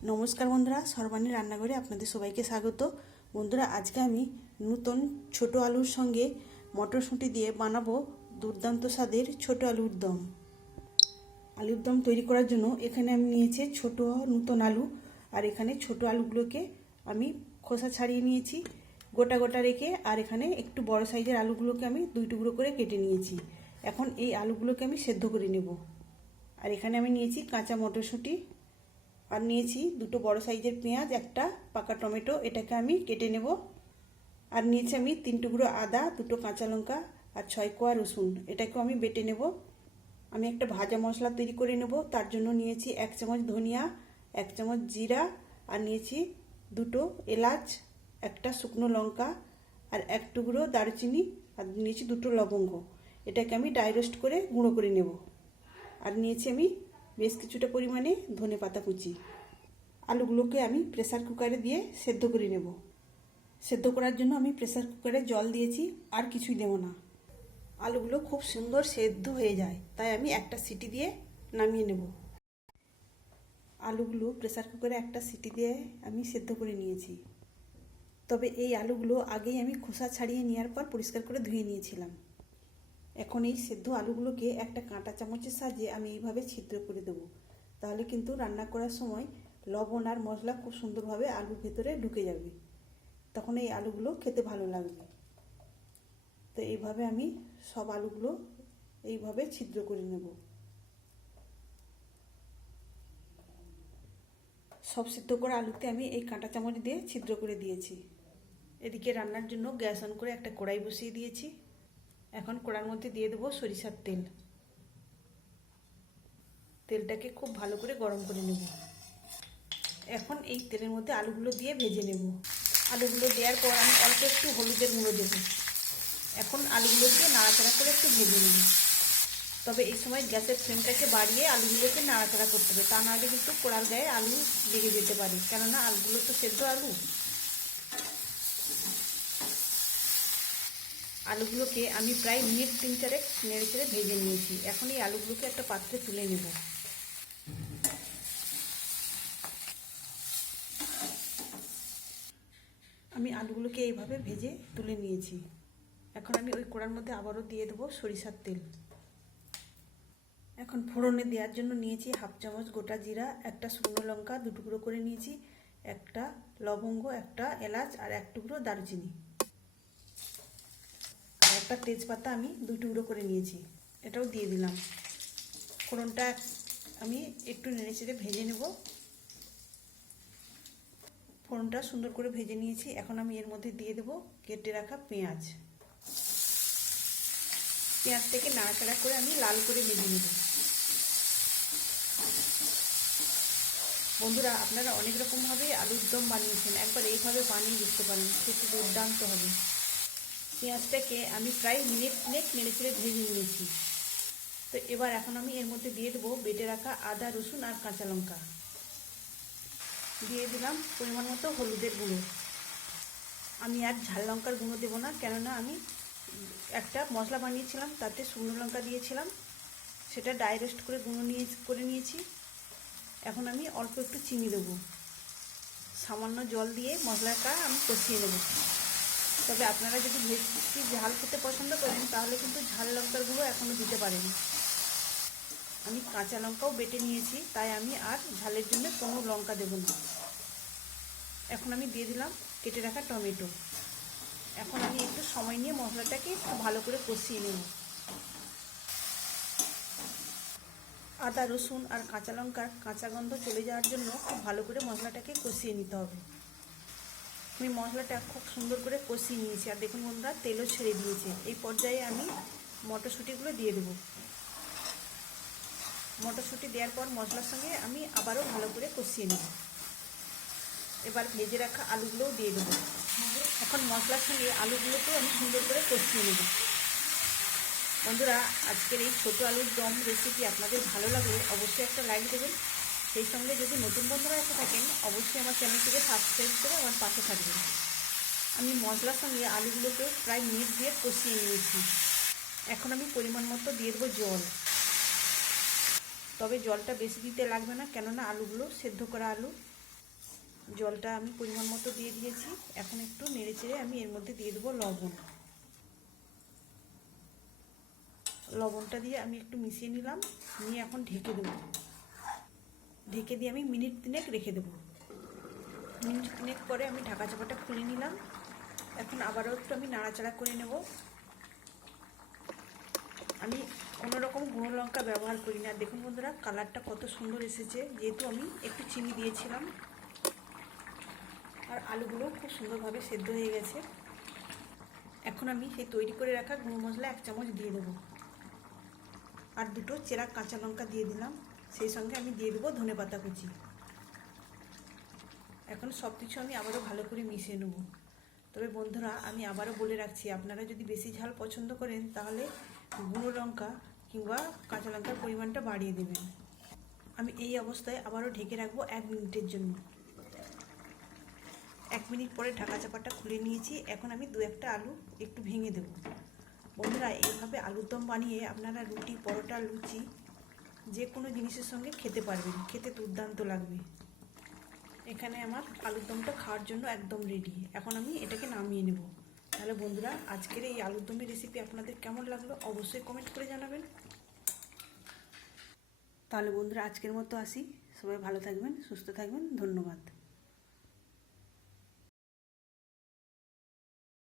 নমস্কার বন্ধুরা, সর্বাণী রান্নাঘরে আপনাদের সবাইকে স্বাগত। বন্ধুরা, আজকে আমি নতুন ছোট আলুর সঙ্গে মটরশুঁটি দিয়ে বানাবো দুর্দান্ত স্বাদের ছোট আলুর দম। আলুর দম তৈরি করার জন্য এখানে আমি নিয়েছি ছোট নতুন আলু, আর এখানে ছোট আলুগুলোকে আমি খোসা ছাড়িয়ে নিয়েছি গোটা গোটা রেখে, আর এখানে একটু বড় সাইজের আলুগুলোকে আমি দুই টুকরো করে কেটে নিয়েছি। এখন এই আলুগুলোকে আমি সেদ্ধ করে নেব। আর এখানে আমি নিয়েছি কাঁচা মটরশুঁটি, আর নিয়েছি দুটো বড় সাইজের পেঁয়াজ, একটা পাকা টমেটো, এটাকে আমি কেটে নেব। আর নিয়েছি আমি 3 টুকরো আদা, দুটো কাঁচা লঙ্কা আর 6 কোয়া রসুন, এটাকেও আমি বেটে নেব। আমি একটা ভাজা মশলা তৈরি করে নেব। তার জন্য নিয়েছি 1 চামচ ধনিয়া, 1 চামচ জিরা, আর নিয়েছি দুটো এলাচ, একটা শুকনো লঙ্কা আর 1 টুকরো দারচিনি, আর নিয়েছি দুটো লবঙ্গ। এটাকে আমি ড্রাই রোস্ট করে গুঁড়ো করে নেব। আর নিয়েছি আমি বেশ কিছুটা পরিমাণে ধনেপাতা কুচি। আলুগুলোকে আমি প্রেসার কুকারে দিয়ে সেদ্ধ করে নেব। সেদ্ধ করার জন্য আমি প্রেসার কুকারে জল দিয়েছি, আর কিছুই দেব না। আলুগুলো খুব সুন্দর সেদ্ধ হয়ে যায়, তাই আমি একটা সিটি দিয়ে নামিয়ে নেব। আলুগুলো প্রেসার কুকারে একটা সিটি দিয়ে আমি সেদ্ধ করে নিয়েছি। তবে এই আলুগুলো আগেই আমি খোসা ছাড়িয়ে নেওয়ার পর পরিষ্কার করে ধুয়ে নিয়েছিলাম। এখন এই সেদ্ধ আলুগুলোকে একটা কাঁটা চামচের সাহায্যে আমি এইভাবে ছিদ্র করে দেবো। তাহলে কিন্তু রান্না করার সময় লবণ আর মশলা খুব সুন্দরভাবে আলুর ভেতরে ঢুকে যাবে, তখন এই আলুগুলো খেতে ভালো লাগবে। তো এইভাবে আমি সব আলুগুলো এইভাবে ছিদ্র করে নেব। সব সিদ্ধ করা আলুতে আমি এই কাঁটা চামচ দিয়ে ছিদ্র করে দিয়েছি। এদিকে রান্নার জন্য গ্যাস অন করে একটা কড়াই বসিয়ে দিয়েছি। এখন কড়ার মধ্যে দিয়ে দেবো সরিষার তেল। তেলটাকে খুব ভালো করে গরম করে নেব। এখন এই তেলের মধ্যে আলুগুলো দিয়ে ভেজে নেব। আলুগুলো দেওয়ার পর আমি অল্প একটু হলুদের গুঁড়ো দেব। এখন আলুগুলো দিয়ে নাড়াচাড়া করে একটু ভেজে নেব। তবে এই সময় গ্যাসের ফ্লেমটাকে বাড়িয়ে আলুগুলোকে নাড়াচাড়া করতে হবে, তা নাহলে কিন্তু কড়ার গায়ে আলু লেগে যেতে পারে, কেননা আলুগুলো তো সেদ্ধ আলু। আলুগুলোকে আমি প্রায় মিনিট 3-4 নেড়ে চেড়ে ভেজে নিয়েছি। এখন এই আলুগুলোকে একটা পাত্রে তুলে নেব। আমি আলুগুলোকে এইভাবে ভেজে তুলে নিয়েছি। এখন আমি ওই কড়ার মধ্যে আবারও দিয়ে দেবো সরিষার তেল। এখন ফোড়নে দেওয়ার জন্য নিয়েছি 1/2 চামচ গোটা জিরা, একটা শুকনো লঙ্কা 2 টুকরো করে নিয়েছি, একটা লবঙ্গ, একটা এলাচ আর 1 টুকরো দারচিনি, আর একটা তেজপাতা আমি 2 টুকরো করে নিয়েছি, এটাও দিয়ে দিলাম। ফোড়নটা আমি একটু নেড়ে চেড়ে ভেজে নেব। ফোড়নটা সুন্দর করে ভেজে নিয়েছি। এখন আমি এর মধ্যে দিয়ে দেবো কেটে রাখা পেঁয়াজ। পেঁয়াজটাকে নাড়াচাড়া করে আমি লাল করে ভেজে নেব। বন্ধুরা, আপনারা অনেক রকমভাবে আলুর দম বানিয়েছেন, একবার এইভাবে বানিয়ে দেখতে পারেন, খেতে দুর্দান্ত হবে। পেঁয়াজটাকে আমি প্রায় মিনিট নেড়ে চেড়ে ভেজে নিয়েছি। তো এবার এখন আমি এর মধ্যে দিয়ে দেবো বেটে রাখা আদা, রসুন আর কাঁচা লঙ্কা। দিয়ে দিলাম পরিমাণ মতো হলুদের গুঁড়ো। আমি আর ঝাল লঙ্কার গুঁড়ো দেবো না, কেননা আমি একটা মশলা বানিয়েছিলাম, তাতে শুকনো লঙ্কা দিয়েছিলাম, সেটা ড্রাই রোস্ট করে করে নিয়েছি। এখন আমি অল্প একটু চিনি দেবো। সামান্য জল দিয়ে মশলাটা আমি কষিয়ে নেব। তবে আপনারা যদি বেশি ঝাল খেতে পছন্দ করেন, তাহলে কিন্তু ঝাল লঙ্কার গুঁড়ো এখনও দিতে পারেন। আমি কাঁচা লঙ্কাও বেটে নিয়েছি, তাই আমি আর ঝালের জন্য কোনো লঙ্কা দেব না। এখন আমি দিয়ে দিলাম কেটে রাখা টমেটো। এখন আমি একটু সময় নিয়ে মশলাটাকে একটু ভালো করে কষিয়ে নেব। আদা, রসুন আর কাঁচা লঙ্কার কাঁচা গন্ধ চলে যাওয়ার জন্য খুব ভালো করে মশলাটাকে কষিয়ে নিতে হবে। আমি মশলাটা খুব সুন্দর করে কষিয়ে নিয়েছি, আর দেখুন বন্ধুরা, তেলও ছেড়ে দিয়েছে। এই পর্যায়ে আমি মটরশুঁটিগুলো দিয়ে দেবো। মটরশুঁটি দেওয়ার পর মশলার সঙ্গে আমি আবারও ভালো করে কষিয়ে নেব। এবার ভেজে রাখা আলুগুলোও দিয়ে দেবো। এখন মশলার সঙ্গে আলুগুলোকেও আমি সুন্দর করে কষিয়ে নেব। বন্ধুরা, আজকের এই ছোটো আলুর দম রেসিপি আপনাদের ভালো লাগলে অবশ্যই একটা লাইক দেবেন। সেই সঙ্গে যদি নতুন বন্ধুরা এসে থাকেন, অবশ্যই আমার চ্যানেলটিকে সাবস্ক্রাইব করে আমার পাশে থাকবেন। আমি মশলার সঙ্গে আলুগুলোকে প্রায় মিনিট দিয়ে কষিয়ে নিয়েছি। এখন আমি পরিমাণ মতো দিয়ে দেবো জল। তবে জলটা বেশি দিতে লাগবে না, কেননা আলুগুলো সেদ্ধ করা আলু। জলটা আমি পরিমাণ মতো দিয়ে দিয়েছি। এখন একটু নেড়ে চেড়ে আমি এর মধ্যে দিয়ে দেবো লবণ। লবণটা দিয়ে আমি একটু মিশিয়ে নিলাম, নিয়ে এখন ঢেকে দেবো। ঢেকে দিয়ে আমি মিনিট 3 রেখে দেবো। মিনিট 3 পরে আমি ঢাকা চাপাটা খুলে নিলাম। এখন আবারও একটু আমি নাড়াচাড়া করে নেব। আমি কোনোরকম গুঁড়ো লঙ্কা ব্যবহার করি না। দেখুন বন্ধুরা, কালারটা কত সুন্দর এসেছে, যেহেতু আমি একটু চিনি দিয়েছিলাম। আর আলুগুলো খুব সুন্দরভাবে সেদ্ধ হয়ে গেছে। এখন আমি সেই তৈরি করে রাখা গুঁড়ো মশলা 1 চামচ দিয়ে দেবো। আর 2টো চেরা কাঁচা লঙ্কা দিয়ে দিলাম। সেই সঙ্গে আমি দিয়ে দেবো ধনেপাতা কুচি। এখন সব কিছু আমি আবারও ভালো করে মিশিয়ে নেব। তবে বন্ধুরা, আমি আবারও বলে রাখছি, আপনারা যদি বেশি ঝাল পছন্দ করেন তাহলে গুঁড়ো লঙ্কা কিংবা কাঁচা লঙ্কার পরিমাণটা বাড়িয়ে দেবেন। আমি এই অবস্থায় আবারও ঢেকে রাখবো 1 মিনিটের জন্য। 1 মিনিট পরে ঢাকা চাপাটা খুলে নিয়েছি। এখন আমি 2-1টা আলু একটু ভেঙে দেব। বন্ধুরা, এইভাবে আলুর দম বানিয়ে আপনারা রুটি, পরোটা, লুচি যে কোনো জিনিসের সঙ্গে খেতে পারবেন। খেতে দুর্দান্ত লাগবে। এখানে আমার আলুর দমটা খাওয়ার জন্য একদম রেডি। এখন আমি এটাকে নামিয়ে নেব। তাহলে বন্ধুরা, আজকের এই আলুর দমের রেসিপি আপনাদের কেমন লাগলো অবশ্যই কমেন্ট করে জানাবেন। তাহলে বন্ধুরা, আজকের মতো আসি। সবাই ভালো থাকবেন, সুস্থ থাকবেন। ধন্যবাদ।